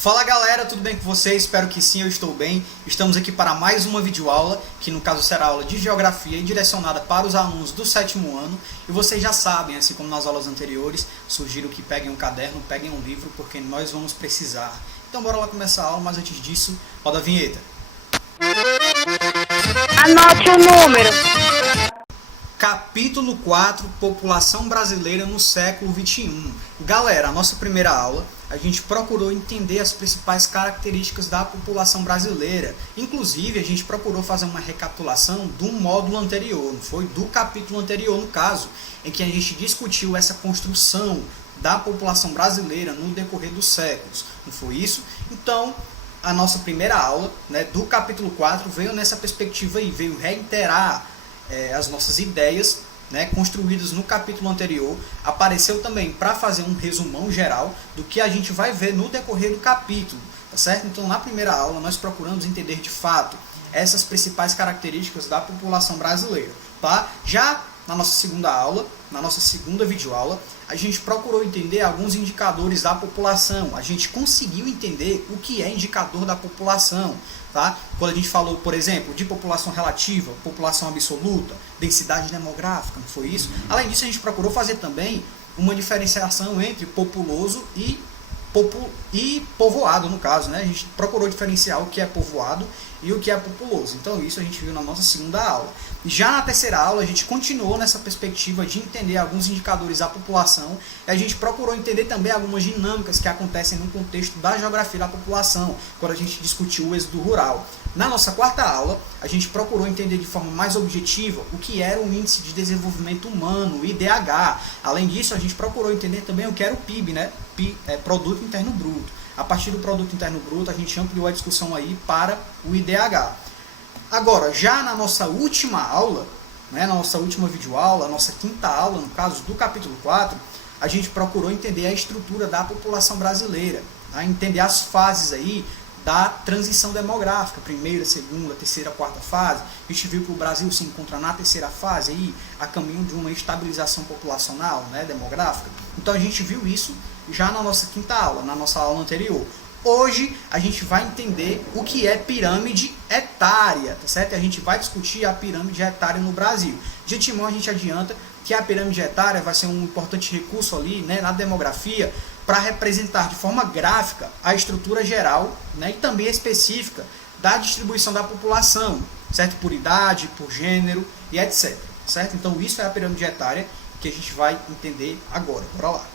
Fala galera, tudo bem com vocês? Espero que sim, eu estou bem. Estamos aqui para mais uma videoaula, que no caso será aula de Geografia e direcionada para os alunos do 7º ano. E vocês já sabem, assim como nas aulas anteriores, sugiro que peguem um caderno, peguem um livro, porque nós vamos precisar. Então bora lá começar a aula, mas antes disso, roda a vinheta. Anote o número. Capítulo 4, População Brasileira no século XXI. Galera, a nossa primeira aula, a gente procurou entender as principais características da população brasileira. Inclusive, a gente procurou fazer uma recapitulação do módulo anterior, não foi? Do capítulo anterior, no caso, em que a gente discutiu essa construção da população brasileira no decorrer dos séculos. Não foi isso? Então, a nossa primeira aula, né, do capítulo 4 veio nessa perspectiva aí, veio reiterar as nossas ideias, né, construídas no capítulo anterior. Apareceu também para fazer um resumão geral do que a gente vai ver no decorrer do capítulo, tá certo? Então, na primeira aula, nós procuramos entender de fato essas principais características da população brasileira, tá? Já na nossa segunda aula, na nossa segunda videoaula, a gente procurou entender alguns indicadores da população. A gente conseguiu entender o que é indicador da população, tá? Quando a gente falou, por exemplo, de população relativa, população absoluta, densidade demográfica, não foi isso? Além disso, a gente procurou fazer também uma diferenciação entre populoso e povoado, no caso, né? A gente procurou diferenciar o que é povoado e o que é populoso. Então, isso a gente viu na nossa segunda aula. Já na terceira aula, a gente continuou nessa perspectiva de entender alguns indicadores da população e a gente procurou entender também algumas dinâmicas que acontecem no contexto da geografia da população, quando a gente discutiu o êxodo rural. Na nossa quarta aula, a gente procurou entender de forma mais objetiva o que era o Índice de Desenvolvimento Humano, o IDH. Além disso, a gente procurou entender também o que era o PIB, né? Produto Interno Bruto. A partir do Produto Interno Bruto, a gente ampliou a discussão aí para o IDH. Agora, já na nossa última aula, né, na nossa última videoaula, a nossa quinta aula, no caso do capítulo 4, a gente procurou entender a estrutura da população brasileira, tá? Entender as fases aí da transição demográfica, primeira, segunda, terceira, quarta fase. A gente viu que o Brasil se encontra na terceira fase, aí, a caminho de uma estabilização populacional, né, demográfica. Então a gente viu isso já na nossa quinta aula, na nossa aula anterior. Hoje a gente vai entender o que é pirâmide etária, tá certo? A gente vai discutir a pirâmide etária no Brasil. De antemão a gente adianta que a pirâmide etária vai ser um importante recurso ali, né, na demografia, para representar de forma gráfica a estrutura geral, né, e também específica da distribuição da população, certo? Por idade, por gênero e etc. Certo? Então isso é a pirâmide etária que a gente vai entender agora. Bora lá.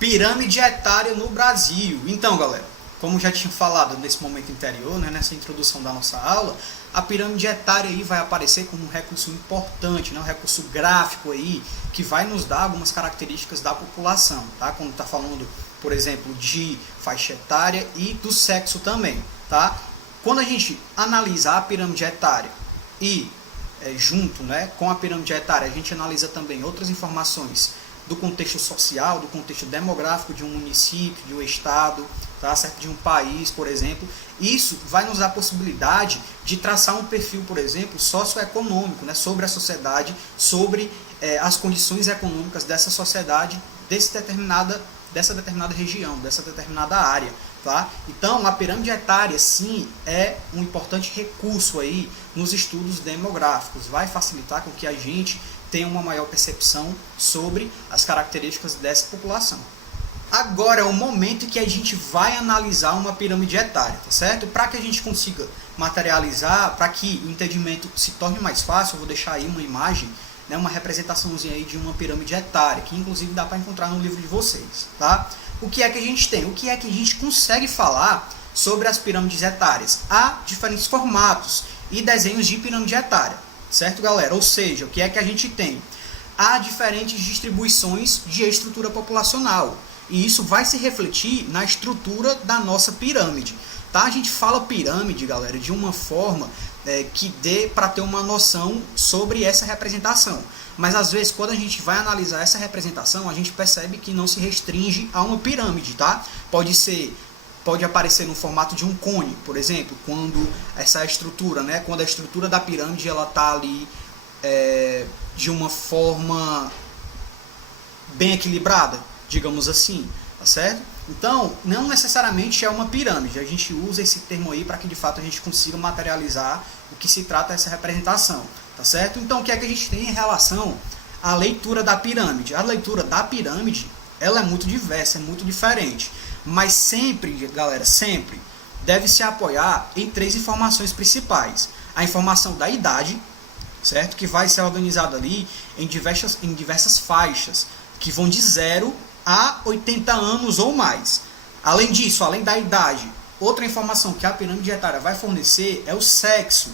Pirâmide etária no Brasil. Então, galera, como já tinha falado nesse momento anterior, né, nessa introdução da nossa aula, a pirâmide etária aí vai aparecer como um recurso importante, né, um recurso gráfico aí, que vai nos dar algumas características da população, tá? Quando está falando, por exemplo, de faixa etária e do sexo também, tá? Quando a gente analisa a pirâmide etária e junto, né, com a pirâmide etária, a gente analisa também outras informações do contexto social, do contexto demográfico de um município, de um estado, tá, certo? De um país, por exemplo. Isso vai nos dar a possibilidade de traçar um perfil, por exemplo, socioeconômico, né, sobre a sociedade, sobre as condições econômicas dessa sociedade, dessa determinada região, dessa determinada área. Tá? Então, a pirâmide etária, sim, é um importante recurso aí nos estudos demográficos. Vai facilitar com que a gente tenha uma maior percepção sobre as características dessa população. Agora é o momento em que a gente vai analisar uma pirâmide etária, tá certo? Para que a gente consiga materializar, para que o entendimento se torne mais fácil, eu vou deixar aí uma imagem, né, uma representaçãozinha aí de uma pirâmide etária, que inclusive dá para encontrar no livro de vocês, tá? O que é que a gente tem? O que é que a gente consegue falar sobre as pirâmides etárias? Há diferentes formatos e desenhos de pirâmide etária, certo, galera? Ou seja, o que é que a gente tem? Há diferentes distribuições de estrutura populacional e isso vai se refletir na estrutura da nossa pirâmide, tá? A gente fala pirâmide, galera, de uma forma que dê para ter uma noção sobre essa representação. Mas às vezes, quando a gente vai analisar essa representação, a gente percebe que não se restringe a uma pirâmide, tá? Pode aparecer no formato de um cone, por exemplo, quando essa estrutura, né, quando a estrutura da pirâmide ela tá ali de uma forma bem equilibrada, digamos assim, tá certo? Então, não necessariamente é uma pirâmide. A gente usa esse termo aí para que de fato a gente consiga materializar o que se trata essa representação, tá certo? Então, o que é que a gente tem em relação à leitura da pirâmide? A leitura da pirâmide, ela é muito diversa, é muito diferente, mas sempre, galera, sempre deve se apoiar em 3 informações principais. A informação da idade, certo? Que vai ser organizada ali em diversas faixas, que vão de 0 a 80 anos ou mais. Além disso, além da idade, outra informação que a pirâmide etária vai fornecer é o sexo,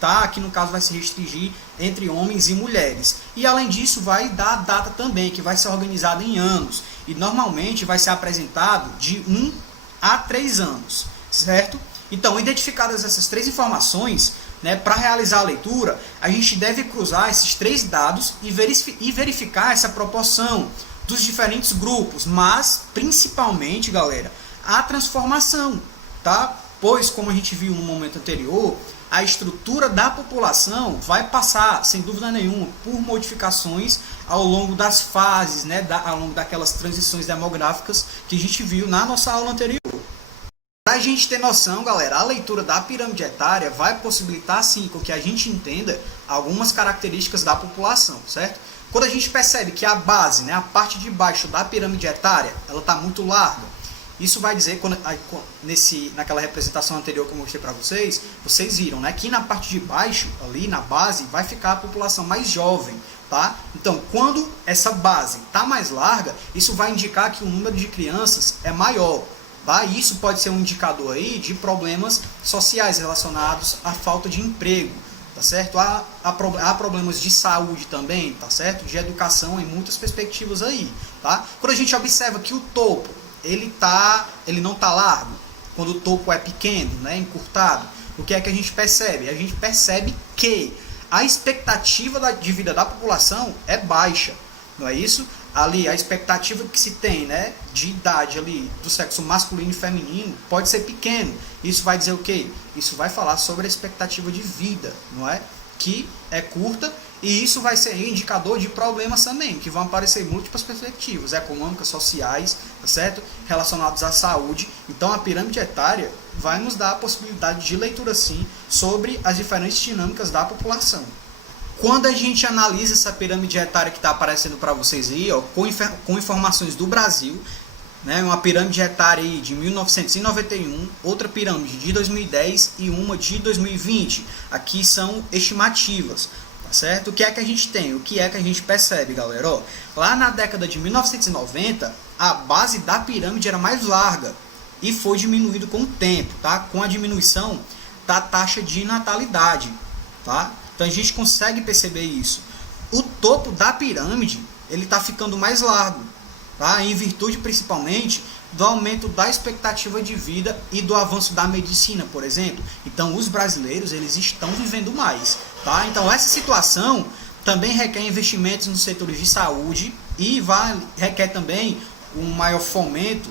tá? Que no caso vai se restringir entre homens e mulheres. E além disso, vai dar a data também, que vai ser organizada em anos. E normalmente vai ser apresentado de 1 a 3 anos, certo? Então, identificadas essas 3 informações, né, para realizar a leitura, a gente deve cruzar esses 3 dados e verificar essa proporção dos diferentes grupos, mas principalmente, galera, a transformação, tá? Pois, como a gente viu no momento anterior, a estrutura da população vai passar, sem dúvida nenhuma, por modificações ao longo das fases, né, ao longo daquelas transições demográficas que a gente viu na nossa aula anterior. Para a gente ter noção, galera, a leitura da pirâmide etária vai possibilitar, sim, com que a gente entenda algumas características da população, certo? Quando a gente percebe que a base, né, a parte de baixo da pirâmide etária, ela está muito larga, isso vai dizer, naquela representação anterior que eu mostrei para vocês, vocês viram, né, que na parte de baixo, ali na base, vai ficar a população mais jovem, tá? Então, quando essa base está mais larga, isso vai indicar que o número de crianças é maior. Tá? Isso pode ser um indicador aí de problemas sociais relacionados à falta de emprego, tá certo? Há problemas de saúde também, tá certo? De educação em muitas perspectivas aí, tá? Quando a gente observa que o topo, ele não tá largo, quando o topo é pequeno, né, encurtado, o que é que a gente percebe? A gente percebe que a expectativa de vida da população é baixa, não é isso? Ali a expectativa que se tem, né, de idade ali do sexo masculino e feminino pode ser pequeno. Isso vai dizer o quê? Isso vai falar sobre a expectativa de vida, não é? Que é curta, e isso vai ser indicador de problemas também, que vão aparecer em múltiplas perspectivas econômicas, sociais, tá certo? Relacionados à saúde. Então a pirâmide etária vai nos dar a possibilidade de leitura sim sobre as diferentes dinâmicas da população. Quando a gente analisa essa pirâmide etária que está aparecendo para vocês aí, ó, com informações do Brasil, né, uma pirâmide etária aí de 1991, outra pirâmide de 2010 e uma de 2020. Aqui são estimativas, tá certo? O que é que a gente tem? O que é que a gente percebe, galera? Ó, lá na década de 1990, a base da pirâmide era mais larga e foi diminuído com o tempo, tá? Com a diminuição da taxa de natalidade, tá? Então a gente consegue perceber isso. O topo da pirâmide, ele está ficando mais largo, tá? Em virtude principalmente do aumento da expectativa de vida e do avanço da medicina, por exemplo. Então os brasileiros, eles estão vivendo mais, tá? Então essa situação também requer investimentos nos setores de saúde e requer também um maior fomento,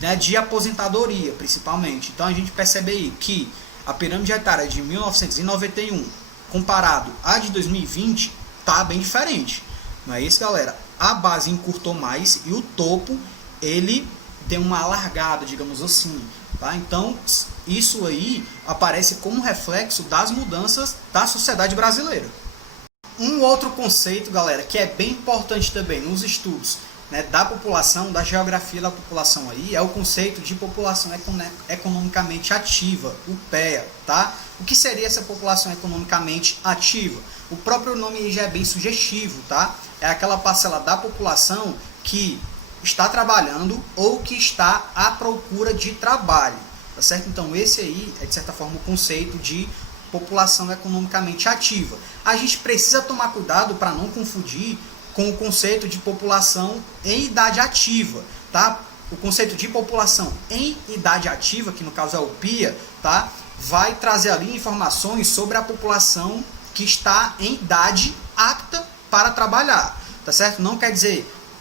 né, de aposentadoria, principalmente. Então a gente percebe aí que a pirâmide etária de 1991 comparado à de 2020, tá bem diferente. Não é isso, galera? A base encurtou mais e o topo, ele deu uma alargada, digamos assim, tá? Então, isso aí aparece como reflexo das mudanças da sociedade brasileira. Um outro conceito, galera, que é bem importante também nos estudos, né, da população, da geografia da população aí, é o conceito de população economicamente ativa, o PEA, tá? O que seria essa população economicamente ativa? O próprio nome já é bem sugestivo, tá? É aquela parcela da população que está trabalhando ou que está à procura de trabalho, tá certo? Então esse aí é de certa forma o conceito de população economicamente ativa. A gente precisa tomar cuidado para não confundir com o conceito de população em idade ativa, tá? O conceito de população em idade ativa, que no caso é o PIA, tá? Vai trazer ali informações sobre a população que está em idade apta para trabalhar, tá certo?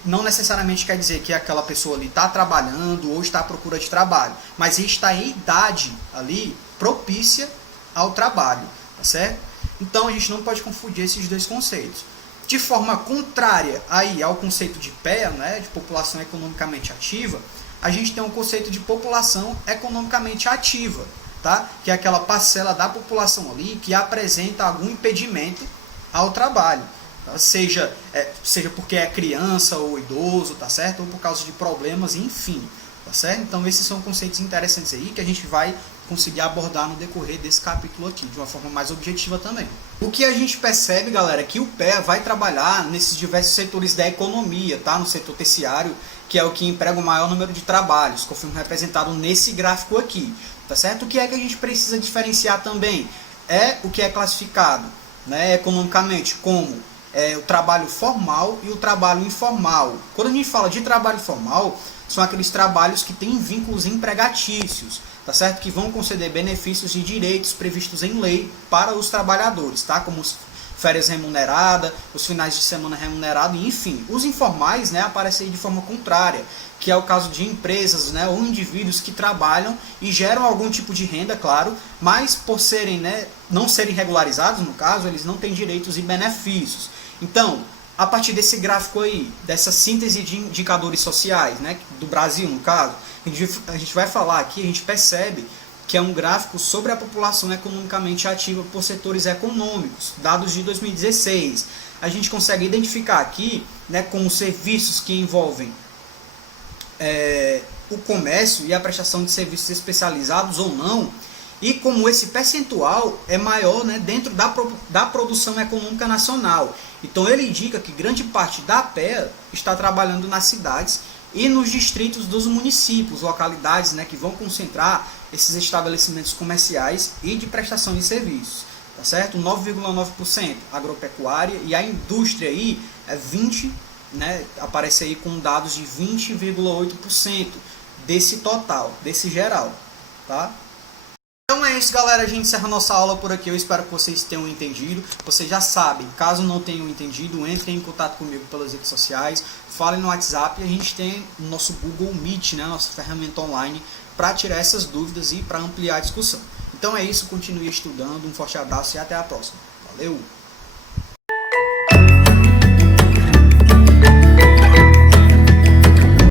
Não necessariamente quer dizer que aquela pessoa ali está trabalhando ou está à procura de trabalho, mas está em idade ali propícia ao trabalho, tá certo? Então a gente não pode confundir esses dois conceitos. De forma contrária aí ao conceito de PEA, né, de população economicamente ativa, a gente tem um conceito de população economicamente ativa, tá? Que é aquela parcela da população ali que apresenta algum impedimento ao trabalho, tá? Seja porque é criança ou idoso, tá certo? Ou por causa de problemas, enfim, tá certo? Então esses são conceitos interessantes aí que a gente vai conseguir abordar no decorrer desse capítulo aqui, de uma forma mais objetiva também. O que a gente percebe, galera, é que o PEA vai trabalhar nesses diversos setores da economia, tá? No setor terciário, que é o que emprega o maior número de trabalhos, conforme representado nesse gráfico aqui, tá certo? O que é que a gente precisa diferenciar também? É o que é classificado, né, economicamente como o trabalho formal e o trabalho informal. Quando a gente fala de trabalho formal, são aqueles trabalhos que têm vínculos empregatícios, tá certo? Que vão conceder benefícios e direitos previstos em lei para os trabalhadores, tá? Como férias remuneradas, os finais de semana remunerados, enfim. Os informais, né, aparecem aí de forma contrária, que é o caso de empresas, né, ou indivíduos que trabalham e geram algum tipo de renda, claro, mas por serem, né, não serem regularizados, no caso, eles não têm direitos e benefícios. Então, a partir desse gráfico aí, dessa síntese de indicadores sociais, né, do Brasil, no caso, a gente vai falar aqui, a gente percebe que é um gráfico sobre a população economicamente ativa por setores econômicos, dados de 2016. A gente consegue identificar aqui, né, com os serviços que envolvem o comércio e a prestação de serviços especializados ou não, e como esse percentual é maior, né, dentro da produção econômica nacional. Então ele indica que grande parte da PEA está trabalhando nas cidades e nos distritos dos municípios, localidades, né, que vão concentrar esses estabelecimentos comerciais e de prestação de serviços, tá certo? 9,9% agropecuária, e a indústria aí é 20%, né, aparece aí com dados de 20,8% desse total, desse geral, tá? Então é isso, galera, a gente encerra nossa aula por aqui. Eu espero que vocês tenham entendido. Vocês já sabem, caso não tenham entendido, entrem em contato comigo pelas redes sociais, falem no WhatsApp, e a gente tem o nosso Google Meet, né, nossa ferramenta online, para tirar essas dúvidas e para ampliar a discussão. Então é isso, continue estudando, um forte abraço e até a próxima. Valeu!